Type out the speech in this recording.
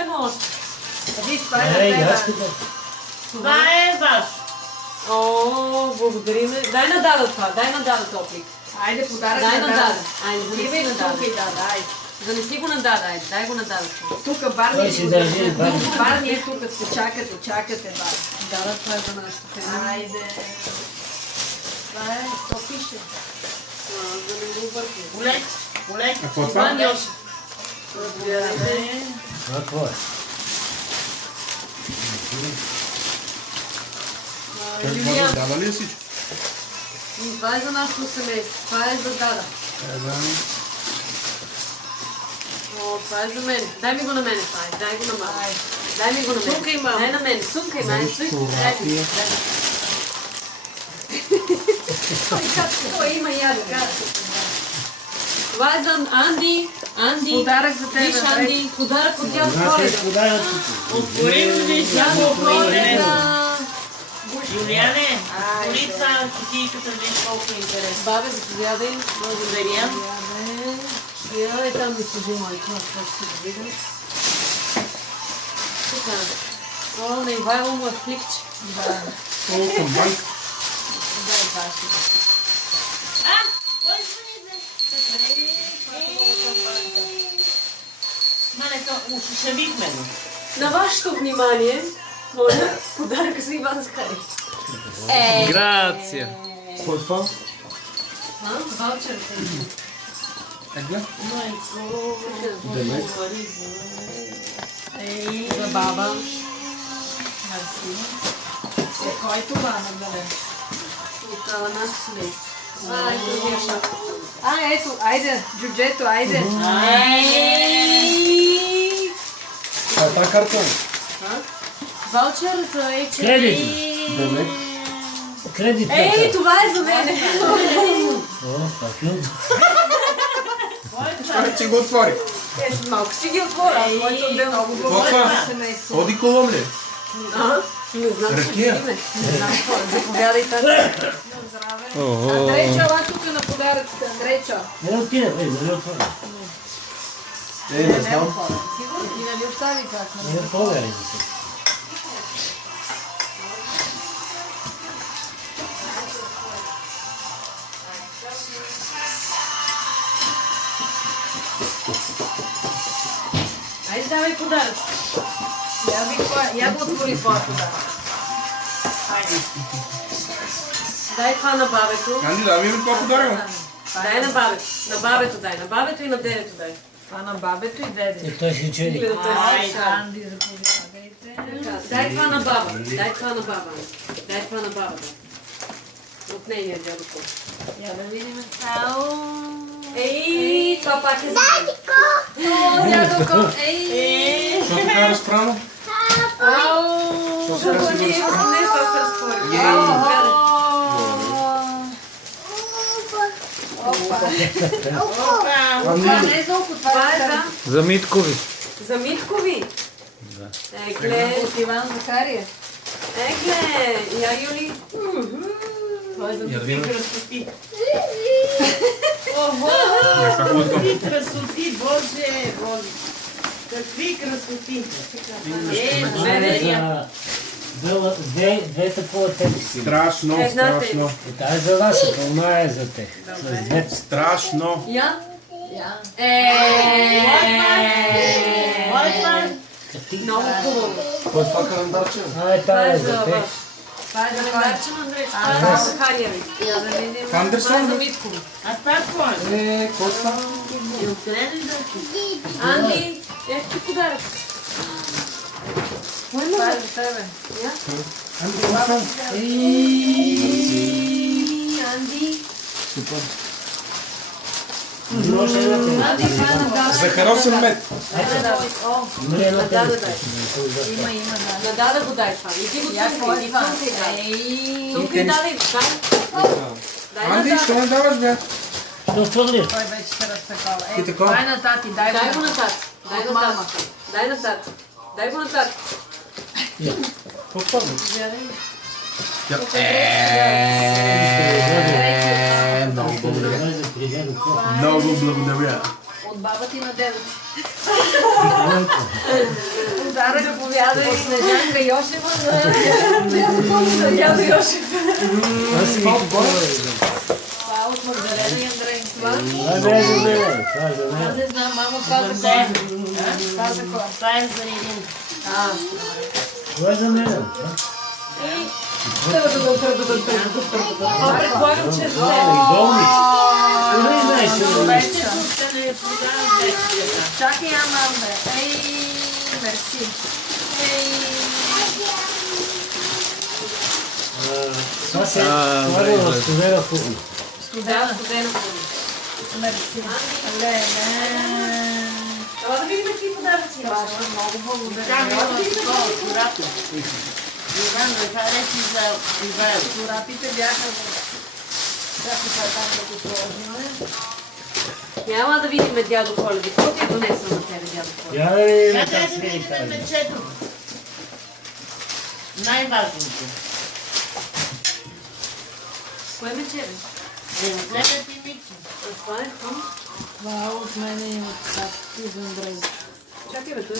има още. Виж, това е на тебе. Това е ваш. О, благодариме. Дай на Дада това, дай на Дада топлик. Айде, подарък Дай на на Дада. Дада. Айде, занеси Идвай на тук Дада. и Дада, айде. Занеси го на Дада, айде, дай го на Дада. Тук Барни е тук. Барни. Барни е тук, чакате Барни. Дада, това е за нашата фена. Айде. Това е, то пише. Да не го объркам. Олег, Олег. Какво е това? Иван Йошев. Заповядайте. Какво е? Юлиан, Дава ли е всичко? това е за нашето семейство, това е за Дада. О, това е за мен. Дай ми го на мене, това е. Дай го на мама. Дай ми го на мене. Сумка има. Дай на мене. Сумка има. Дай ми. Той има яд. Това е за Анди. Анди. Подарък за Виж, теб. Анди. Подарък от дядо Значи Коледа. подарък. Отвори ми виж Дядо колко е интересно. Коледа. Юлиане, отвори това кутийката, виж колко е интересно. Бабе, заповядай. Благодаря. Я, там ми служи мой клас, това ще го видя. Така. О, на Ивайло му е в пликче. Да. О, към банк. Дай баши. А, кой звъни? Мале, ушишавихме го. На вашето внимание, моля, подаръка за Иван Захари. Грация. Какво е това? Ваучер. Егля? Демек. За баба. Кой това нагледа? От нашето семейство. Ето другия шап. Ето, айде, джуджето, айде. Това е тази карта. Ваучер за H&M. Кредит. Демек. Кредит. Ей, това е за мен. О, пакет. Чакай, че го отвори. Малко си ги отворя. Моето отделно. Много Какво благодаря това? семейство. Ходи колом ли? Не знам, че Ракия. видиме. Не знам какво. Заповядайте. Андрейча, ела тук на подаръците, Андрейча. Не отиде, бе, нали отвори. Не знам. Сигурно ти нали остави как? Не повери за се. Айде, давай подарък. Я го отвори твоя подарък. Дай това на бабето. Анди, да ми това подарък. Дай на бабето. На бабето дай. На бабето и на дедето дай. Това на бабето и деде. Той ще чуди. Гледа, той се решава. Анди, заповядайте. Дай това на баба. Дай това на баба. Дай това на баба. От нейния дядо Кол. Я да видим. Ей, това пак е за мен. О, дядо Кол, ей! Що така разправо? Ау! Що така си го Не, разправо? не, това се разтвори. Това не е за око, това е за... За Миткови. За Миткови. Егле, От Иван Захария. егле. Я, Юли. Това е за... Какви красоти. Какво е това? Какви красоти, Боже, Боже. Какви красоти. Две такова тепси. Страшно, Една страшно. Та е за вашата, она е за те. С две. Страшно. Я. Я. Кой е това? Много хубаво. Какво е това карандарче? А, Това та е е за за те. вас. Това е за Календарче на Андрей. Това е за Захария ви. Я да видим. Това е за Андерсон? Миткови. А това какво е? Какво е това? И откъде ли да? Анди, ето ти подарък. Това е за тебе. Анди, какво е това? Анди. Супер. Може да те. Анди, това е на Дада. Захаросен мед. Има ли една На Дада тепси? дай. Има, да. На Дада го дай това. И ти го Я, какво е цункай. това? Цункай Ей! дай. Дай на Анди, Дада. що не даваш, бе? Ще отвърли. Той вече се разтакава. И Ей, така. това е на тати, дай Дай го го. на тата. Дай на Мама. тата. Дай на тата. Дай го на тата. Какво това, бе? Много благодаря. Може да приеде до какво. Много благодаря. От баба ти на дедото. Зара, заповядай. От Снежанка Йошева за дядо Йошев. Това от Магдалена и Андрей. Това? Това не е за мен, това е за мен. Не знам, мамо, това за Да. кой? Това за кой? Това е за един. Това е за мен. Това предполагам, че е за теб. И долнич. Не знаеш, че Вече ще не продавам лекцията. Чакай, я мамбе. Ей, мерси. Ей, това се слагало в студена форма. студена. Студено. Мерси. Леле. Ела да видим какви подаръци имаш. Баша, много благодаря. Там има такова, акуратно. Иван, това речи за Ивайло. Корапите бяха там да го сложим. Няма да видим дядо Коледа. Какво ти е донесъл на тебе, дядо Коледа? Я да видим Я как трябва да се видим казва. мечето. Най-важното. Кое мече, бе? Гледат и Мики. Това е хум. Това от мене и от татки за Андрей. Чакай, бе, той